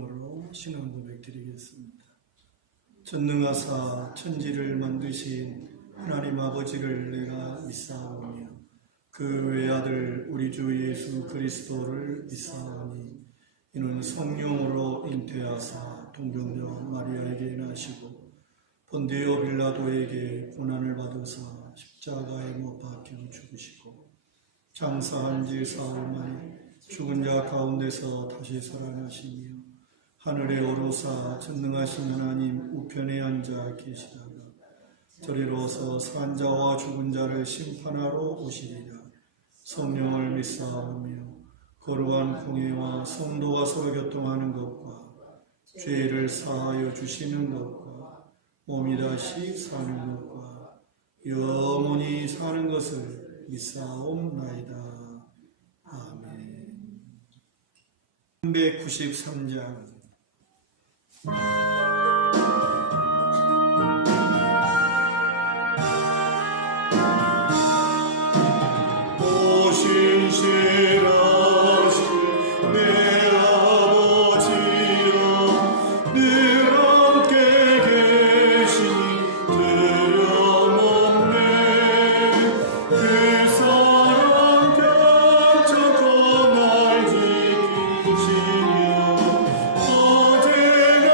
으로 신앙 고백 드리겠습니다. 전능하사 천지를 만드신 하나님 아버지를 내가 믿사오며 그 외아들 우리 주 예수 그리스도를 믿사오니 이는 성령으로 잉태하사 동정녀 마리아에게 나시고 본디오 빌라도에게 고난을 받으사 십자가에 못 박혀 죽으시고 장사한 지 사흘 만에 죽은 자 가운데서 다시 살아나시며 하늘에 오르사 전능하신 하나님 우편에 앉아 계시다가 저리로서 산 자와 죽은 자를 심판하러 오시리라. 성령을 믿사오며 거룩한 공회와 성도가 서로 교통하는 것과 죄를 사하여 주시는 것과 몸이 다시 사는 것과 영원히 사는 것을 믿사옵나이다. 아멘. 393장 신실하신 내 아버지여 늘 함께 계시니 두려움없네. 그 사랑 편찮고 날 지키시며 어제나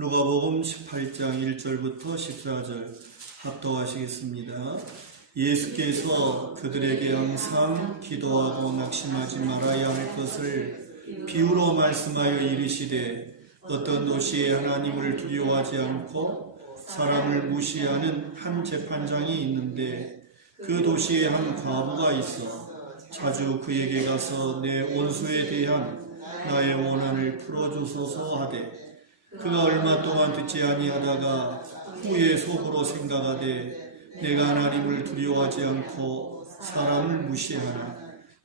누가복음 18장 1절부터 14절 합독하시겠습니다. 예수께서 그들에게 항상 기도하고 낙심하지 말아야 할 것을 비유로 말씀하여 이르시되 어떤 도시에 하나님을 두려워하지 않고 사람을 무시하는 한 재판장이 있는데 그 도시에 한 과부가 있어 자주 그에게 가서 내 원수에 대한 나의 원한을 풀어주소서 하되 그가 얼마 동안 듣지 아니하다가 후에 속으로 생각하되 내가 하나님을 두려워하지 않고 사람을 무시하나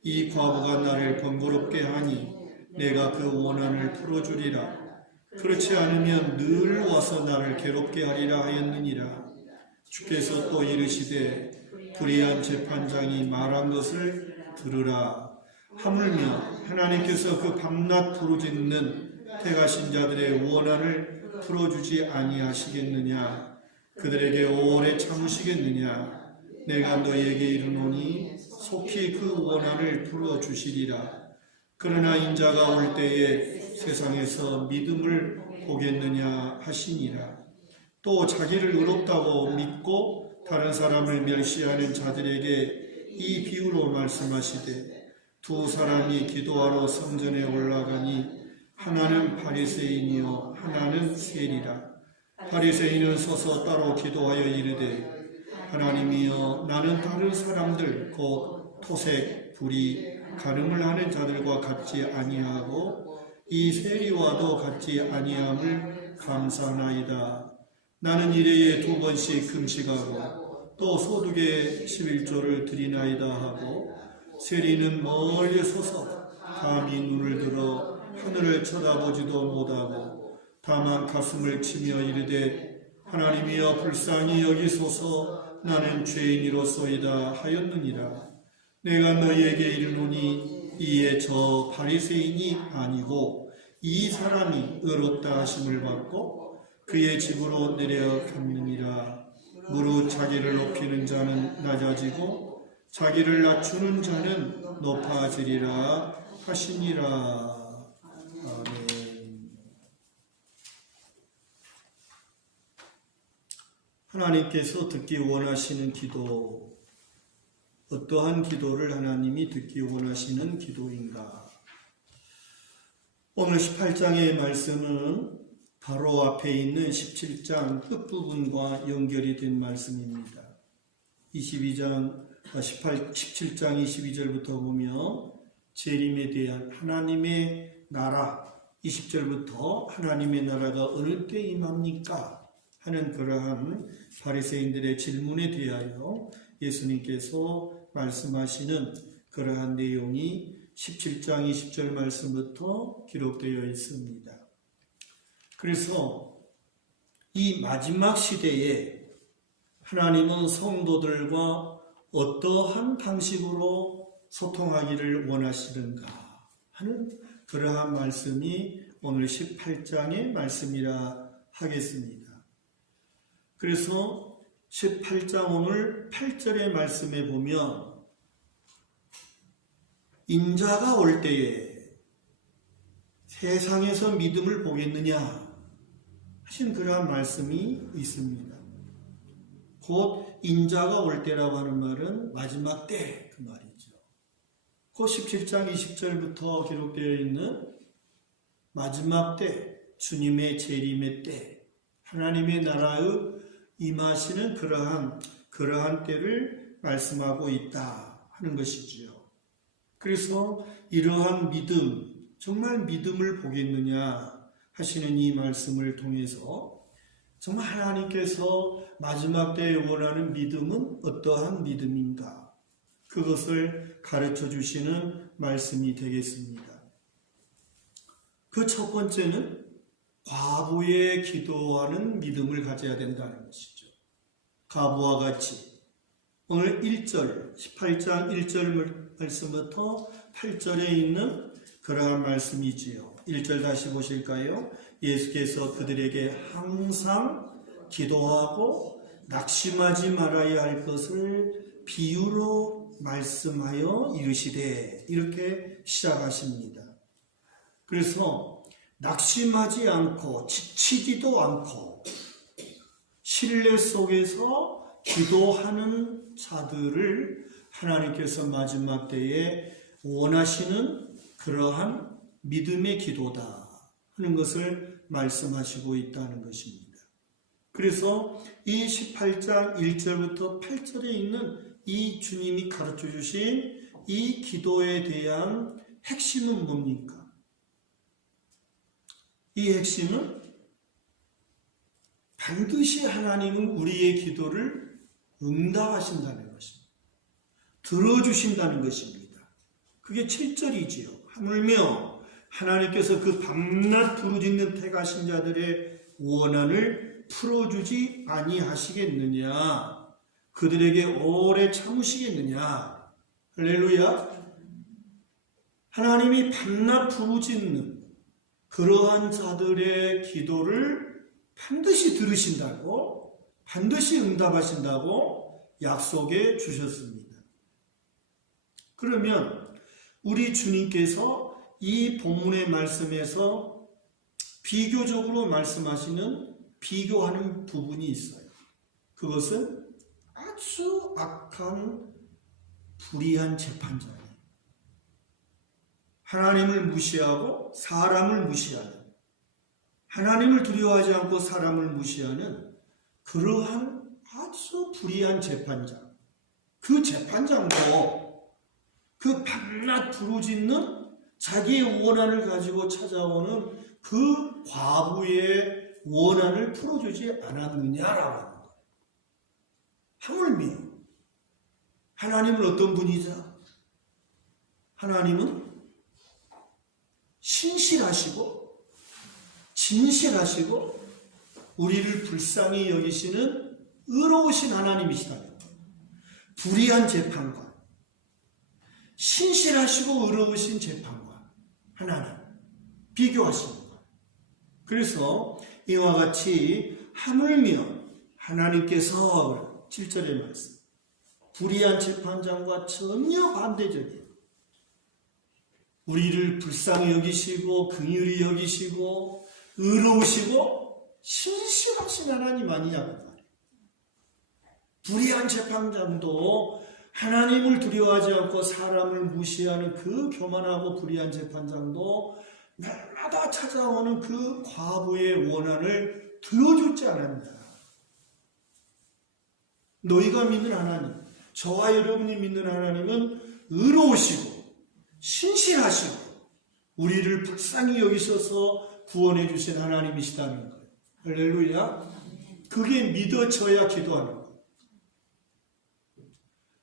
이 과부가 나를 번거롭게 하니 내가 그 원한을 풀어주리라. 그렇지 않으면 늘 와서 나를 괴롭게 하리라 하였느니라. 주께서 또 이르시되 불의한 재판장이 말한 것을 들으라. 하물며 하나님께서 그 밤낮 부르짖는 택하신 자들의 원한을 풀어주지 아니하시겠느냐? 그들에게 오래 참으시겠느냐? 내가 너희에게 이르노니 속히 그 원한을 풀어주시리라. 그러나 인자가 올 때에 세상에서 믿음을 보겠느냐 하시니라. 또 자기를 의롭다고 믿고 다른 사람을 멸시하는 자들에게 이 비유로 말씀하시되 두 사람이 기도하러 성전에 올라가니 하나는 바리새인이요 하나는 세리라. 바리새인은 서서 따로 기도하여 이르되 하나님이여 나는 다른 사람들 곧 토색, 불의, 간음을 하는 자들과 같지 아니하고 이 세리와도 같지 아니함을 감사하나이다. 나는 일회에 2번씩 금식하고 또 소득의 11조를 드리나이다 하고 세리는 멀리 서서 감히 눈을 들어 하늘을 쳐다보지도 못하고 다만 가슴을 치며 이르되 하나님이여 불쌍히 여기소서 나는 죄인이로소이다 하였느니라. 내가 너희에게 이르노니 이에 저 바리새인이 아니고 이 사람이 의롭다 하심을 받고 그의 집으로 내려갔느니라. 무릇 자기를 높이는 자는 낮아지고 자기를 낮추는 자는 높아지리라 하시니라. 아멘. 하나님께서 듣기 원하시는 기도, 어떠한 기도를 하나님이 듣기 원하시는 기도인가? 오늘 18장의 말씀은 바로 앞에 있는 17장 끝부분과 연결이 된 말씀입니다. 17장 22절부터 보면 재림에 대한 하나님의 나라, 20절부터 하나님의 나라가 어느 때 임합니까? 하는 그러한 바리새인들의 질문에 대하여 예수님께서 말씀하시는 그러한 내용이 17장 20절 말씀부터 기록되어 있습니다. 그래서 이 마지막 시대에 하나님은 성도들과 어떠한 방식으로 소통하기를 원하시는가 하는 그러한 말씀이 오늘 18장의 말씀이라 하겠습니다. 그래서 18장 오늘 8절의 말씀에 보면 인자가 올 때에 세상에서 믿음을 보겠느냐 하신 그러한 말씀이 있습니다. 곧 인자가 올 때라고 하는 말은 마지막 때 그 말이죠. 곧 17장 20절부터 기록되어 있는 마지막 때, 주님의 재림의 때, 하나님의 나라의 임하시는 그러한 때를 말씀하고 있다 하는 것이지요. 그래서 이러한 믿음, 정말 믿음을 보겠느냐 하시는 이 말씀을 통해서 정말 하나님께서 마지막 때에 원하는 믿음은 어떠한 믿음인가? 그것을 가르쳐 주시는 말씀이 되겠습니다. 그 첫 번째는 과부의 기도하는 믿음을 가져야 된다는 것이죠. 과부와 같이 오늘 1절, 18장 1절 말씀부터 8절에 있는 그러한 말씀이지요. 1절 다시 보실까요? 예수께서 그들에게 항상 기도하고 낙심하지 말아야 할 것을 비유로 말씀하여 이르시되 이렇게 시작하십니다. 그래서 낙심하지 않고 지치지도 않고 신뢰 속에서 기도하는 자들을 하나님께서 마지막 때에 원하시는 그러한 믿음의 기도다 하는 것을 말씀하시고 있다는 것입니다. 그래서 이 18장 1절부터 8절에 있는 이 주님이 가르쳐 주신 이 기도에 대한 핵심은 뭡니까? 이 핵심은 반드시 하나님은 우리의 기도를 응답하신다는 것입니다. 들어주신다는 것입니다. 그게 7절이지요. 하물며 하나님께서 그 밤낮 부르짖는 택하신 자들의 원한을 풀어주지 아니하시겠느냐? 그들에게 오래 참으시겠느냐? 할렐루야! 하나님이 밤낮 부르짖는 그러한 자들의 기도를 반드시 들으신다고, 반드시 응답하신다고 약속해 주셨습니다. 그러면 우리 주님께서 이 본문의 말씀에서 비교적으로 말씀하시는 비교하는 부분이 있어요. 그것은 아주 악한 불의한 재판자예요. 하나님을 무시하고 사람을 무시하는, 하나님을 두려워하지 않고 사람을 무시하는 그러한 아주 불의한 재판자. 그 재판장도 그 밤낮 부르짖는 자기의 원한을 가지고 찾아오는 그 과부의 원한을 풀어주지 않았느냐라고 하는 거예요. 하물며 하나님은 어떤 분이자? 하나님은 신실하시고 진실하시고 우리를 불쌍히 여기시는 의로우신 하나님이시다. 불의한 재판관, 신실하시고 의로우신 재판관, 하나님 비교하시는 거예요. 그래서 이와 같이 하물며 하나님께서 7절의 말씀, 불의한 재판장과 전혀 반대적이에요. 우리를 불쌍히 여기시고 긍휼히 여기시고 의로우시고 신실하신 하나님 아니냐고 말해요. 불의한 재판장도 하나님을 두려워하지 않고 사람을 무시하는 그 교만하고 불의한 재판장도 날마다 찾아오는 그 과부의 원한을 들어주지 않았냐. 너희가 믿는 하나님, 저와 여러분이 믿는 하나님은 의로우시고 신실하시고 우리를 불쌍히 여기셔서 구원해 주신 하나님이시다는 거예요. 할렐루야. 그게 믿어져야 기도하는 거예요.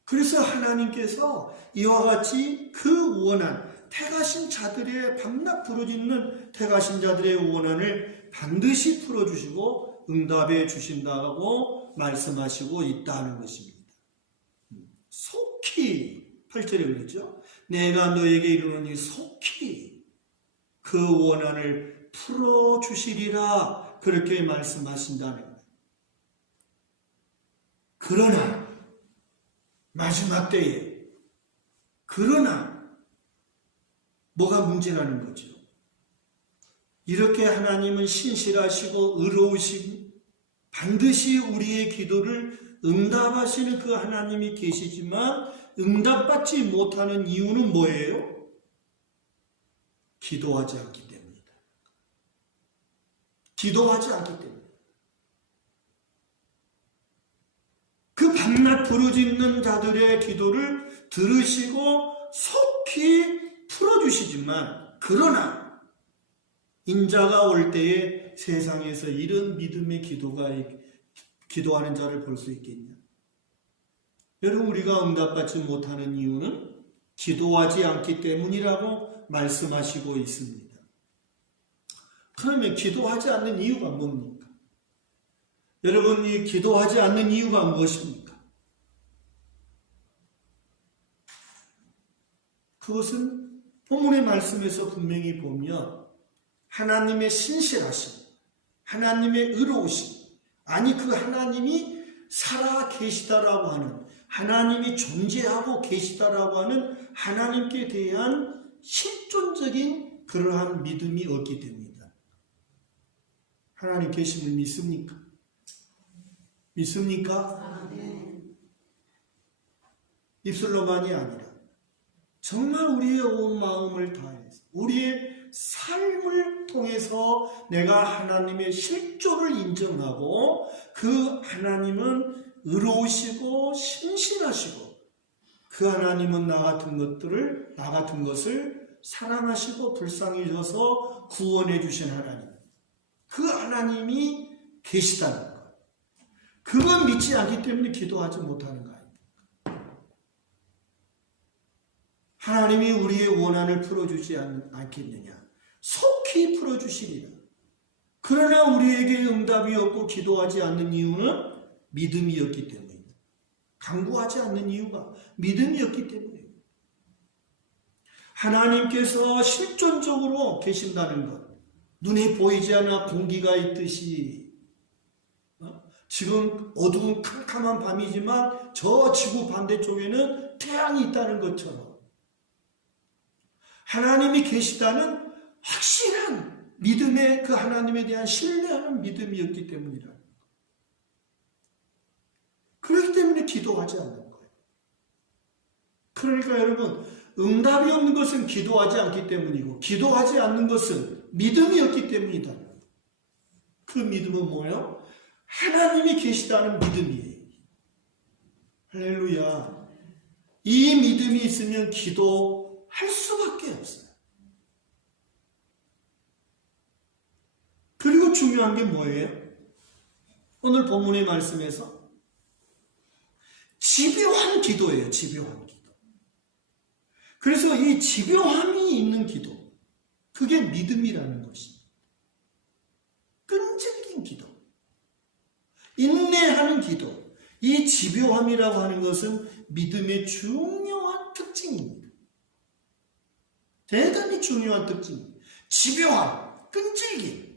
그래서 하나님께서 이와 같이 그 원한, 택하신 자들의 밤낮 부르짖는 택하신 자들의 원한을 반드시 풀어주시고 응답해 주신다고 말씀하시고 있다는 것입니다. 속히 8절에 그랬죠. 내가 너에게 이르노니 속히 그 원한을 풀어주시리라 그렇게 말씀하신다는 거예요. 그러나 마지막 때에 그러나 뭐가 문제라는 거죠. 이렇게 하나님은 신실하시고 의로우시고 반드시 우리의 기도를 응답하시는 그 하나님이 계시지만 응답받지 못하는 이유는 뭐예요? 기도하지 않기 때문이다. 기도하지 않기 때문이다. 그 밤낮 부르짖는 자들의 기도를 들으시고 속히 풀어주시지만 그러나 인자가 올 때에 세상에서 이런 믿음의 기도하는 자를 볼 수 있겠냐? 여러분, 우리가 응답받지 못하는 이유는 기도하지 않기 때문이라고 말씀하시고 있습니다. 그러면 기도하지 않는 이유가 뭡니까? 여러분, 이 기도하지 않는 이유가 무엇입니까? 그것은 본문의 말씀에서 분명히 보면 하나님의 신실하심, 하나님의 의로우심, 아니 그 하나님이 살아 계시다라고 하는, 하나님이 존재하고 계시다라고 하는 하나님께 대한 실존적인 그러한 믿음이 없기 때문이다. 하나님 계심을 믿습니까? 믿습니까? 입술로만이 아니라 정말 우리의 온 마음을 다해서 우리의 삶을 통해서 내가 하나님의 실존을 인정하고 그 하나님은 의로우시고 신실하시고 그 하나님은 나 같은 것을 사랑하시고 불쌍히 여겨서 구원해 주신 하나님, 그 하나님이 계시다는 것, 그걸 믿지 않기 때문에 기도하지 못하는 거예요. 하나님이 우리의 원한을 풀어주지 않겠느냐? 속히 풀어주시리라. 그러나 우리에게 응답이 없고 기도하지 않는 이유는 믿음이었기 때문입니다. 간구하지 않는 이유가 믿음이었기 때문이에요. 하나님께서 실존적으로 계신다는 것, 눈에 보이지 않아 공기가 있듯이 지금 어두운 캄캄한 밤이지만 저 지구 반대쪽에는 태양이 있다는 것처럼 하나님이 계시다는 확실한 믿음의 그 하나님에 대한 신뢰하는 믿음이었기 때문이라. 그렇기 때문에 기도하지 않는 거예요. 그러니까 여러분, 응답이 없는 것은 기도하지 않기 때문이고 기도하지 않는 것은 믿음이 없기 때문이다. 그 믿음은 뭐예요? 하나님이 계시다는 믿음이에요. 할렐루야. 이 믿음이 있으면 기도할 수밖에 없어요. 그리고 중요한 게 뭐예요? 오늘 본문의 말씀에서 집요한 기도예요. 집요한 기도. 그래서 이 집요함이 있는 기도, 그게 믿음이라는 것입니다. 끈질긴 기도, 인내하는 기도, 이 집요함이라고 하는 것은 믿음의 중요한 특징입니다. 대단히 중요한 특징입니다. 집요함, 끈질김,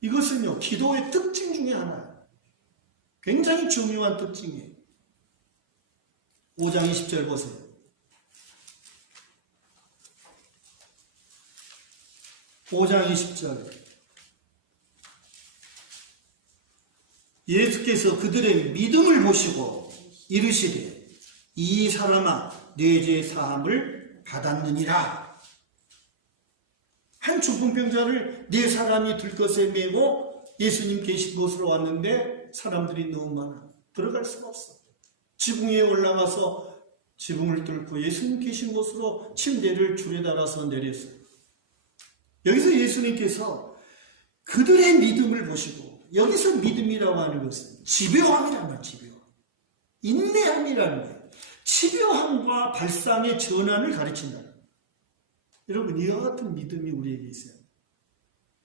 이것은요 기도의 특징 중에 하나예요. 굉장히 중요한 특징이에요. 5장 20절 보세요. 5장 20절. 예수께서 그들의 믿음을 보시고 이르시되 이 사람아 네 죄 사함을 받았느니라. 한 중풍병자를 네 사람이 들것에 메고 예수님 계신 곳으로 왔는데 사람들이 너무 많아 들어갈 수가 없어. 지붕 위에 올라가서 지붕을 뚫고 예수님 계신 곳으로 침대를 줄에 달아서 내렸어요. 여기서 예수님께서 그들의 믿음을 보시고, 여기서 믿음이라고 하는 것은 집요함이라는 거예요. 집요함, 인내함이라는 거예요. 집요함과 발상의 전환을 가르친다. 여러분, 이와 같은 믿음이 우리에게 있어요.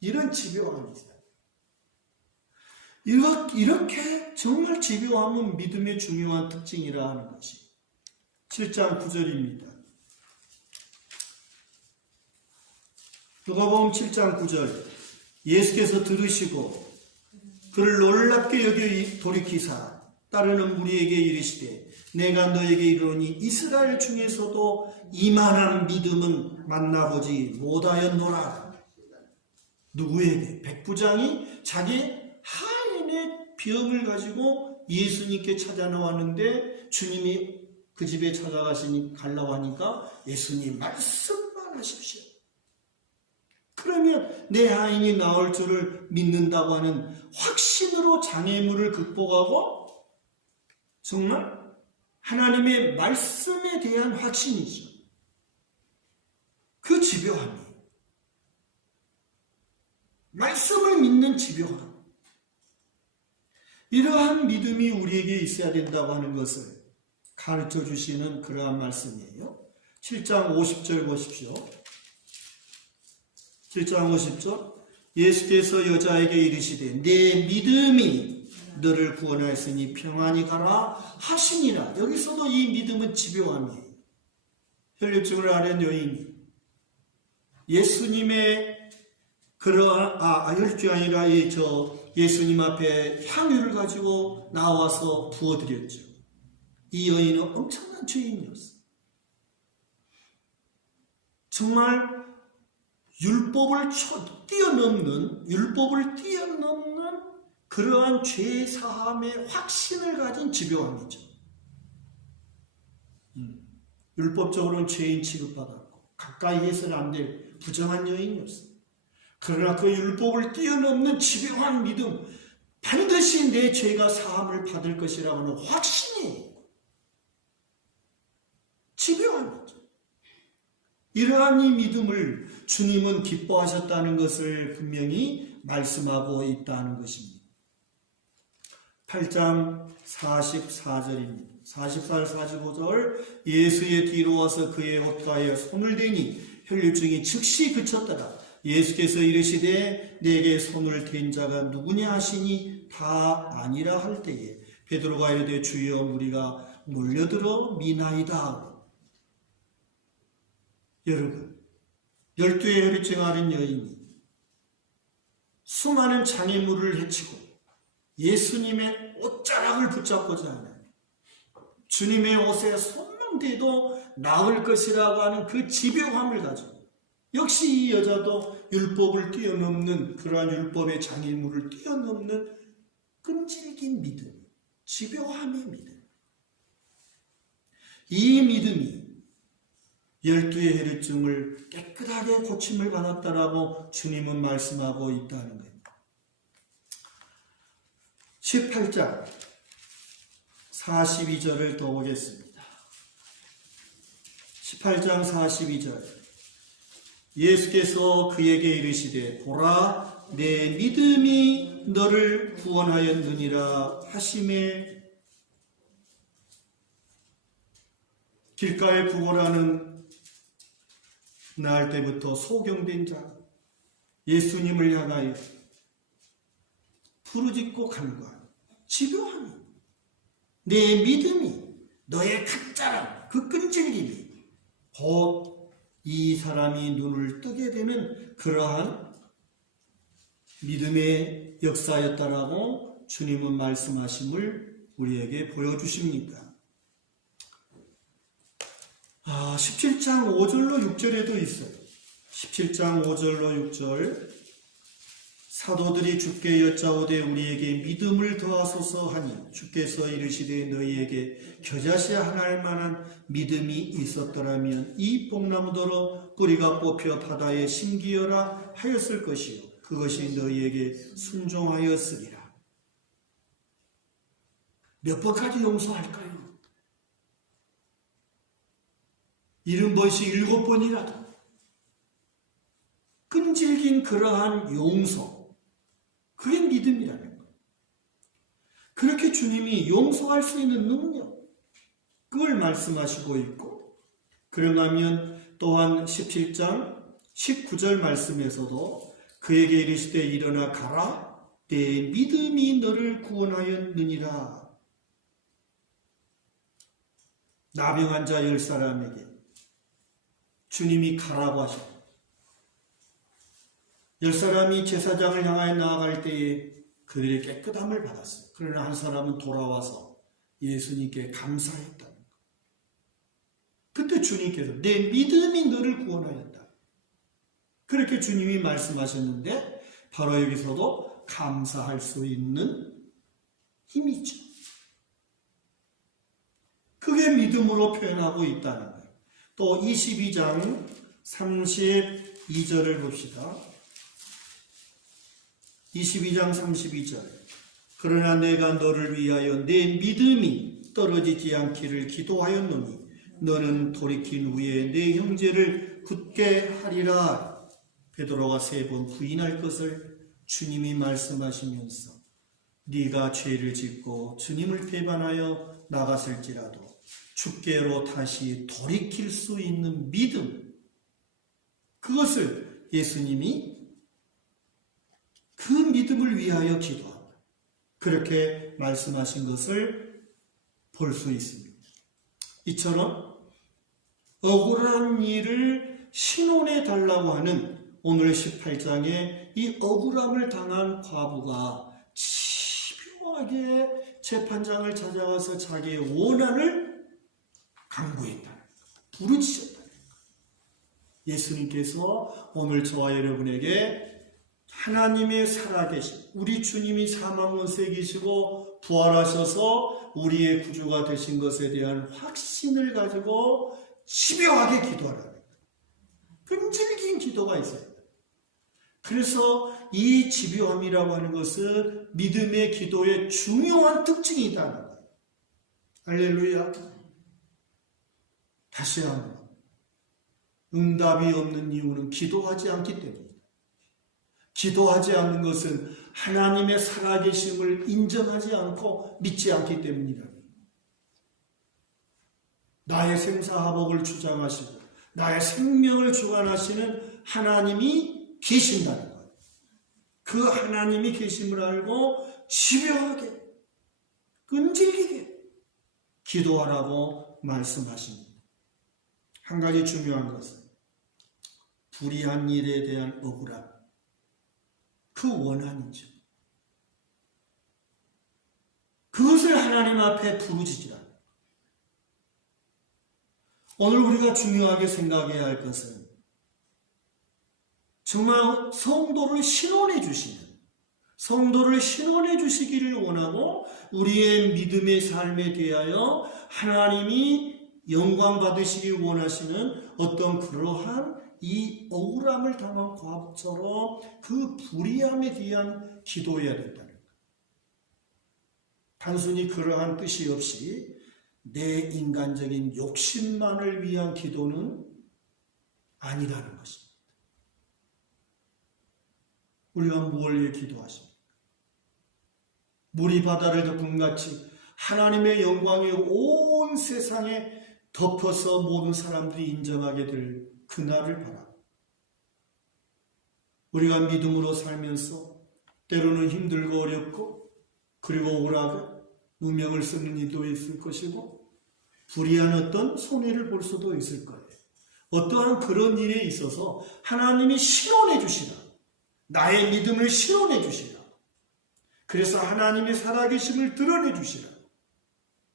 이런 집요함이 있어요. 이렇게 정말 집요함은 믿음의 중요한 특징이라 하는 것이 7장 9절입니다. 누가복음 7장 9절. 예수께서 들으시고 그를 놀랍게 여겨 돌이키사 따르는 무리에게 이르시되 내가 너에게 이르노니 이스라엘 중에서도 이만한 믿음은 만나보지 못하였노라. 누구에게? 백부장이 자기 하인의 병을 가지고 예수님께 찾아 나왔는데 주님이 그 집에 가려고 하니까 예수님 말씀만 하십시오. 그러면 내 하인이 나올 줄을 믿는다고 하는 확신으로 장애물을 극복하고 정말 하나님의 말씀에 대한 확신이죠. 그 집요함이, 말씀을 믿는 집요함, 이러한 믿음이 우리에게 있어야 된다고 하는 것을 가르쳐 주시는 그러한 말씀이에요. 7장 50절 보십시오. 7장 50절. 예수께서 여자에게 이르시되 내 믿음이 너를 구원하였으니 평안히 가라 하시니라. 여기서도 이 믿음은 집요함이에요. 혈류증을 앓은 여인이 예수님의 혈류증이 아니라 예수님 앞에 향유를 가지고 나와서 부어드렸죠. 이 여인은 엄청난 죄인이었어요. 정말 율법을 뛰어넘는 그러한 죄 사함의 확신을 가진 집요함이죠. 율법적으로는 죄인 취급받았고 가까이 해서는 안 될 부정한 여인이었어요. 그러나 그 율법을 뛰어넘는 집요한 믿음, 반드시 내 죄가 사함을 받을 것이라고 하는 확신이 집요함이죠. 이러한 이 믿음을 주님은 기뻐하셨다는 것을 분명히 말씀하고 있다는 것입니다. 8장 44절입니다. 44절 45절 예수의 뒤로 와서 그의 옷가에 손을 대니 혈류증이 즉시 그쳤더라. 예수께서 이르시되 내게 손을 댄 자가 누구냐 하시니 다 아니라 할 때에 베드로가 이르되 주여 무리가 몰려들어 미나이다. 여러분, 12의 혈류증 앓은 여인이 수많은 장애물을 헤치고 예수님의 옷자락을 붙잡고자 하는 주님의 옷에 손만 대도 나을 것이라고 하는 그 집요함을 가지고 역시 이 여자도 율법을 뛰어넘는 그러한 율법의 장애물을 뛰어넘는 끈질긴 믿음, 집요함의 믿음. 이 믿음이 12의 혈류증을 깨끗하게 고침을 받았다라고 주님은 말씀하고 있다는 거예요. 18장 42절을 또 보겠습니다. 18장 42절 예수께서 그에게 이르시되 보라 내 믿음이 너를 구원하였느니라 하시매 길가에 부고라는 날 때부터 소경된 자 예수님을 향하여 부르짖고 간구하는 집요함이 내 믿음이 너의 가짜란 그 끈질김이 곧 이 사람이 눈을 뜨게 되는 그러한 믿음의 역사였다라고 주님은 말씀하심을 우리에게 보여주십니다. 17장 5절로 6절에도 있어요. 17장 5절로 6절 사도들이 주께 여짜오되 우리에게 믿음을 더하소서 하니 주께서 이르시되 너희에게 겨자씨 하나 할 만한 믿음이 있었더라면 이 뽕나무더러 뿌리가 뽑혀 바다에 심기어라 하였을 것이요 그것이 너희에게 순종하였으리라. 몇 번까지 용서할까요? 70번씩 7번이라도 끈질긴 그러한 용서 그게 믿음이라는 거예요. 그렇게 주님이 용서할 수 있는 능력 그걸 말씀하시고 있고 그러면 또한 17장 19절 말씀에서도 그에게 이르시되 일어나 가라 내 믿음이 너를 구원하였느니라. 나병 환자 10사람에게 주님이 가라고 하셨고 10사람이 제사장을 향하여 나아갈 때에 그들의 깨끗함을 받았어요. 그러나 한 사람은 돌아와서 예수님께 감사했다는 것. 그때 주님께서 내 믿음이 너를 구원하였다. 그렇게 주님이 말씀하셨는데 바로 여기서도 감사할 수 있는 힘이죠. 그게 믿음으로 표현하고 있다는 거예요. 또 22장 32절을 봅시다. 22장 32절 그러나 내가 너를 위하여 내 믿음이 떨어지지 않기를 기도하였노니 너는 돌이킨 후에 내 형제를 굳게 하리라. 베드로가 3번 부인할 것을 주님이 말씀하시면서 네가 죄를 짓고 주님을 배반하여 나갔을지라도 주께로 다시 돌이킬 수 있는 믿음 그것을 예수님이 그 믿음을 위하여 기도한다. 그렇게 말씀하신 것을 볼 수 있습니다. 이처럼 억울한 일을 신원해 달라고 하는 오늘 18장에 이 억울함을 당한 과부가 집요하게 재판장을 찾아가서 자기의 원한을 강구했다. 부르짖었다. 예수님께서 오늘 저와 여러분에게 하나님의 살아계신 우리 주님이 사망원세에 계시고 부활하셔서 우리의 구주가 되신 것에 대한 확신을 가지고 집요하게 기도하라는 거예요. 끈질긴 기도가 있어요. 그래서 이 집요함이라고 하는 것은 믿음의 기도의 중요한 특징이 있다는 거예요. 할렐루야. 다시 한번 응답이 없는 이유는 기도하지 않기 때문입니다. 기도하지 않는 것은 하나님의 살아계심을 인정하지 않고 믿지 않기 때문이다. 나의 생사화복을 주장하시고 나의 생명을 주관하시는 하나님이 계신다는 거예요. 그 하나님이 계심을 알고 집요하게 끈질기게 기도하라고 말씀하십니다. 한 가지 중요한 것은 불의한 일에 대한 억울함, 그 원한이죠. 그것을 하나님 앞에 부르짖으라. 오늘 우리가 중요하게 생각해야 할 것은 정말 성도를 신원해 주시기를 원하고 우리의 믿음의 삶에 대하여 하나님이 영광 받으시기 원하시는 어떤 그러한 이 억울함을 당한 과부처럼 그 불의함에 대한 기도해야 된다는 거예요. 단순히 그러한 뜻이 없이 내 인간적인 욕심만을 위한 기도는 아니라는 것입니다. 우리가 뭘 위해 기도하십니까? 물이 바다를 덮은 같이 하나님의 영광이 온 세상에 덮어서 모든 사람들이 인정하게 될 그날을 바라고 우리가 믿음으로 살면서 때로는 힘들고 어렵고 그리고 억울하게 누명을 쓰는 일도 있을 것이고 불의한 어떤 손해를 볼 수도 있을 거예요. 어떠한 그런 일에 있어서 하나님이 실현해 주시라. 나의 믿음을 실현해 주시라. 그래서 하나님의 살아계심을 드러내 주시라.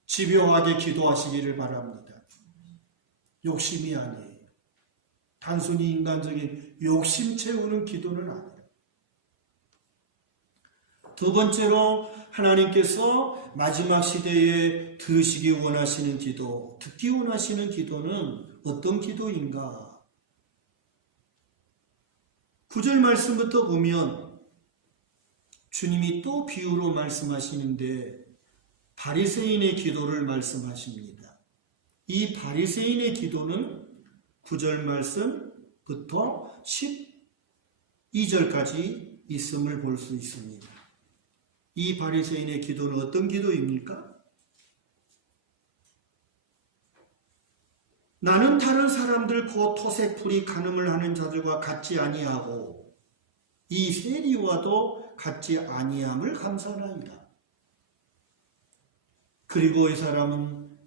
집요하게 기도하시기를 바랍니다. 욕심이 아니에요. 단순히 인간적인 욕심 채우는 기도는 아니에요. 두 번째로 하나님께서 마지막 시대에 들으시기 원하시는 기도, 듣기 원하시는 기도는 어떤 기도인가? 9절 말씀부터 보면 주님이 또 비유로 말씀하시는데 바리새인의 기도를 말씀하십니다. 이 바리새인의 기도는 9절 말씀부터 12절까지 있음을 볼 수 있습니다. 이 바리새인의 기도는 어떤 기도입니까? 나는 다른 사람들 곧 토색풀이 간음을 하는 자들과 같지 아니하고 이 세리와도 같지 아니함을 감사하나이다. 그리고 이 사람은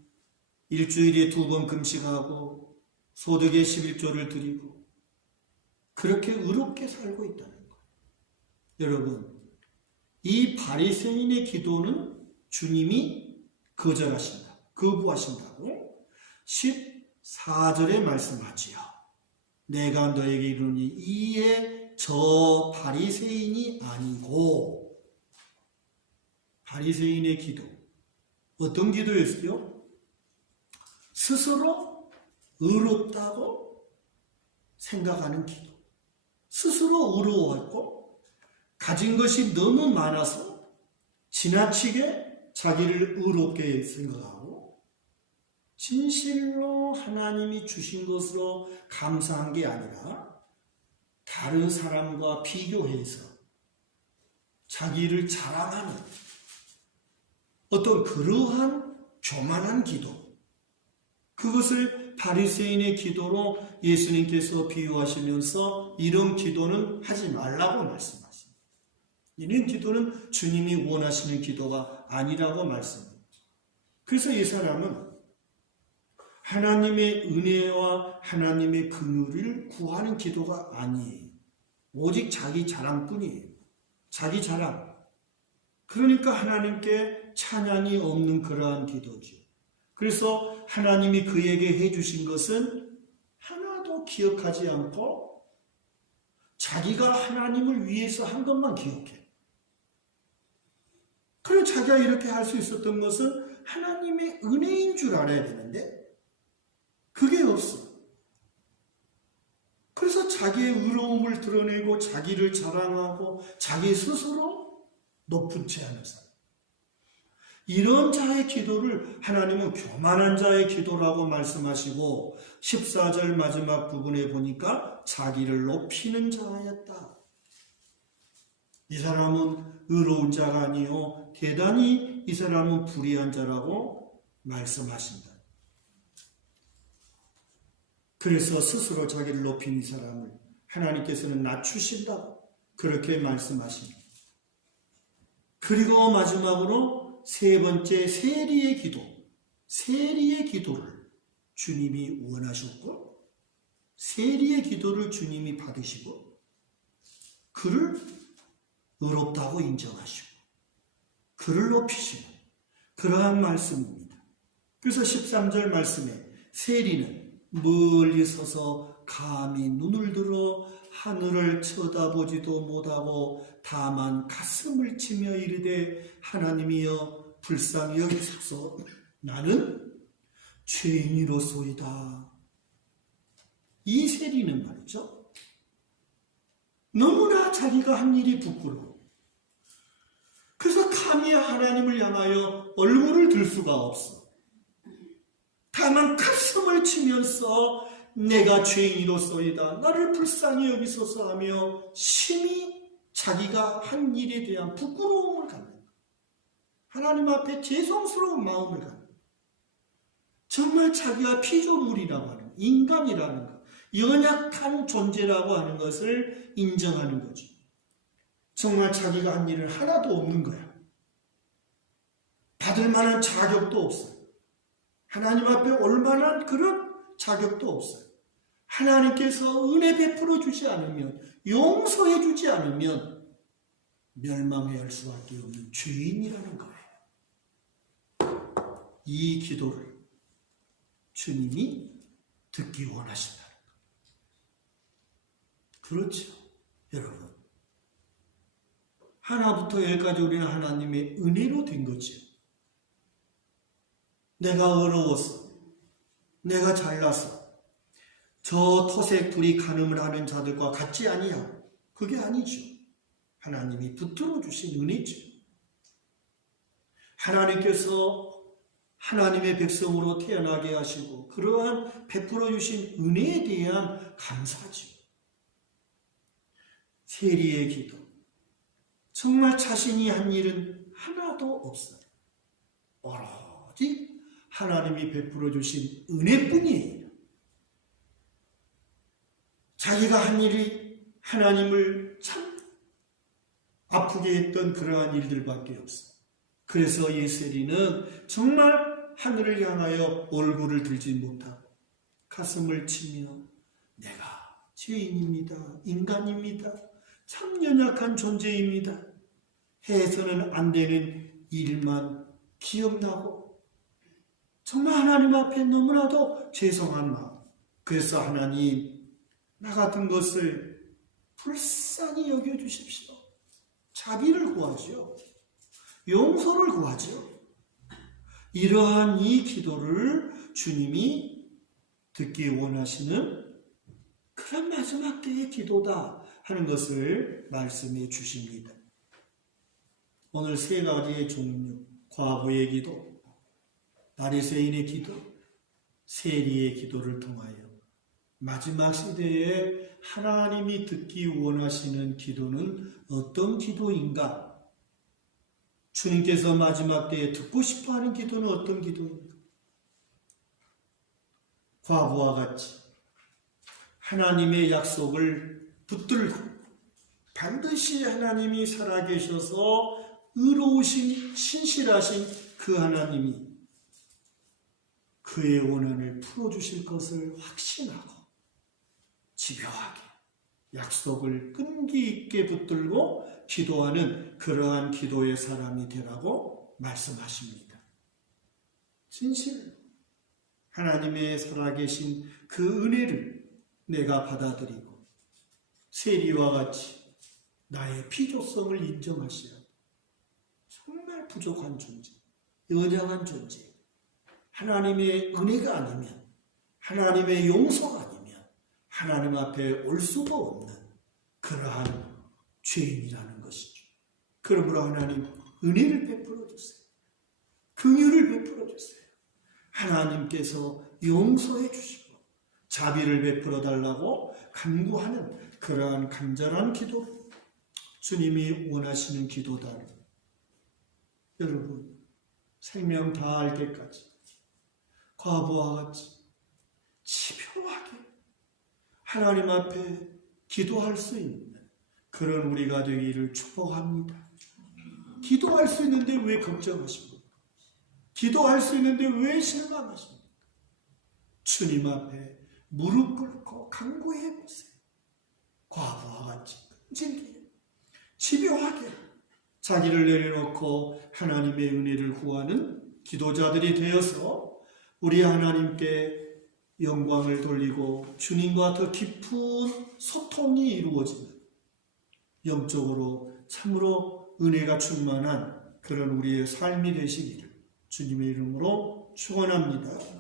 일주일에 2번 금식하고 소득의 11조를 드리고 그렇게 의롭게 살고 있다는 거예요. 여러분, 이 바리새인의 기도는 주님이 거절하신다, 거부하신다고 14절에 말씀하지요. 내가 너에게 이르노니 이에 저 바리새인이 아니고, 바리새인의 기도 어떤 기도였어요? 스스로 의롭다고 생각하는 기도, 스스로 의로웠고 가진 것이 너무 많아서 지나치게 자기를 의롭게 생각하고 진실로 하나님이 주신 것으로 감사한 게 아니라 다른 사람과 비교해서 자기를 자랑하는 어떤 그러한 교만한 기도, 그것을 바리새인의 기도로 예수님께서 비유하시면서 이런 기도는 하지 말라고 말씀하십니다. 이런 기도는 주님이 원하시는 기도가 아니라고 말씀합니다. 그래서 이 사람은 하나님의 은혜와 하나님의 긍휼을 구하는 기도가 아니에요. 오직 자기 자랑뿐이에요. 자기 자랑. 그러니까 하나님께 찬양이 없는 그러한 기도죠. 그래서 하나님이 그에게 해주신 것은 하나도 기억하지 않고 자기가 하나님을 위해서 한 것만 기억해. 그리고 자기가 이렇게 할 수 있었던 것은 하나님의 은혜인 줄 알아야 되는데 그게 없어. 그래서 자기의 의로움을 드러내고 자기를 자랑하고 자기 스스로 높은 채 하는 사람. 이런 자의 기도를 하나님은 교만한 자의 기도라고 말씀하시고 14절 마지막 부분에 보니까 자기를 높이는 자였다. 이 사람은 의로운 자가 아니요 대단히 이 사람은 불의한 자라고 말씀하신다. 그래서 스스로 자기를 높인 이 사람을 하나님께서는 낮추신다. 그렇게 말씀하십니다. 그리고 마지막으로 세 번째 세리의 기도. 세리의 기도를 주님이 원하셨고 세리의 기도를 주님이 받으시고 그를 의롭다고 인정하시고 그를 높이시고 그러한 말씀입니다. 그래서 13절 말씀에 세리는 멀리 서서 감히 눈을 들어 하늘을 쳐다보지도 못하고 다만 가슴을 치며 이르되 하나님이여 불쌍히 여기소서 나는 죄인이로소이다. 이 세리는 말이죠. 너무나 자기가 한 일이 부끄러워. 그래서 감히 하나님을 향하여 얼굴을 들 수가 없어. 다만 가슴을 치면서 내가 죄인이로소이다. 나를 불쌍히 여기소서 하며 심히 자기가 한 일에 대한 부끄러움을 갖는 거예요. 하나님 앞에 죄송스러운 마음을 갖는 거예요. 정말 자기가 피조물이라고 하는 인간이라는 것, 연약한 존재라고 하는 것을 인정하는 거죠. 정말 자기가 한 일은 하나도 없는 거야. 받을 만한 자격도 없어요. 하나님 앞에 올 만한 그런 자격도 없어요. 하나님께서 은혜 베풀어 주지 않으면, 용서해 주지 않으면 멸망해야 할 수밖에 없는 죄인이라는 거예요. 이 기도를 주님이 듣기 원하신다는 거예요. 그렇죠, 여러분. 하나부터 열까지 우리는 하나님의 은혜로 된 거죠. 내가 어려워서, 내가 잘나서 저 토색 둘이 간음을 하는 자들과 같지 아니야. 그게 아니죠. 하나님이 붙들어 주신 은혜죠. 하나님께서 하나님의 백성으로 태어나게 하시고 그러한 베풀어 주신 은혜에 대한 감사죠. 세리의 기도. 정말 자신이 한 일은 하나도 없어요. 오로지 하나님이 베풀어 주신 은혜뿐이에요. 자기가 한 일이 하나님을 참 아프게 했던 그러한 일들밖에 없어요. 그래서 이 세리는 정말 하늘을 향하여 얼굴을 들지 못하고 가슴을 치며 내가 죄인입니다. 인간입니다. 참 연약한 존재입니다. 해서는 안 되는 일만 기억나고 정말 하나님 앞에 너무나도 죄송한 마음. 그래서 하나님 나 같은 것을 불쌍히 여겨주십시오. 자비를 구하죠. 용서를 구하죠. 이러한 이 기도를 주님이 듣기 원하시는 그런 마지막 때의 기도다 하는 것을 말씀해 주십니다. 오늘 세 가지의 종류, 과부의 기도, 바리새인의 기도, 세리의 기도를 통하여 마지막 시대에 하나님이 듣기 원하시는 기도는 어떤 기도인가? 주님께서 마지막 때에 듣고 싶어하는 기도는 어떤 기도입니까? 과부와 같이 하나님의 약속을 붙들고 반드시 하나님이 살아계셔서 의로우신 신실하신 그 하나님이 그의 원한을 풀어주실 것을 확신하고 집요하게 약속을 끈기 있게 붙들고 기도하는 그러한 기도의 사람이 되라고 말씀하십니다. 진실 하나님의 살아계신 그 은혜를 내가 받아들이고 세리와 같이 나의 필요성을 인정하셔야 돼. 정말 부족한 존재, 연약한 존재, 하나님의 은혜가 아니면, 하나님의 용서가 아니면 하나님 앞에 올 수가 없는 그러한 죄인이라는 것이죠. 그러므로 하나님 은혜를 베풀어 주세요. 긍휼을 베풀어 주세요. 하나님께서 용서해 주시고 자비를 베풀어 달라고 간구하는 그러한 간절한 기도, 주님이 원하시는 기도다. 여러분, 생명 다할 때까지 과부와 같이 집요하게 하나님 앞에 기도할 수 있는 그런 우리가 되기를 축복합니다. 기도할 수 있는데 왜 걱정하십니까? 기도할 수 있는데 왜 실망하십니까? 주님 앞에 무릎 꿇고 간구해 보세요. 과부와 같이 끈질기게 집요하게 자기를 내려놓고 하나님의 은혜를 구하는 기도자들이 되어서 우리 하나님께 영광을 돌리고 주님과 더 깊은 소통이 이루어지는 영적으로 참으로 은혜가 충만한 그런 우리의 삶이 되시기를 주님의 이름으로 축원합니다.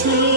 주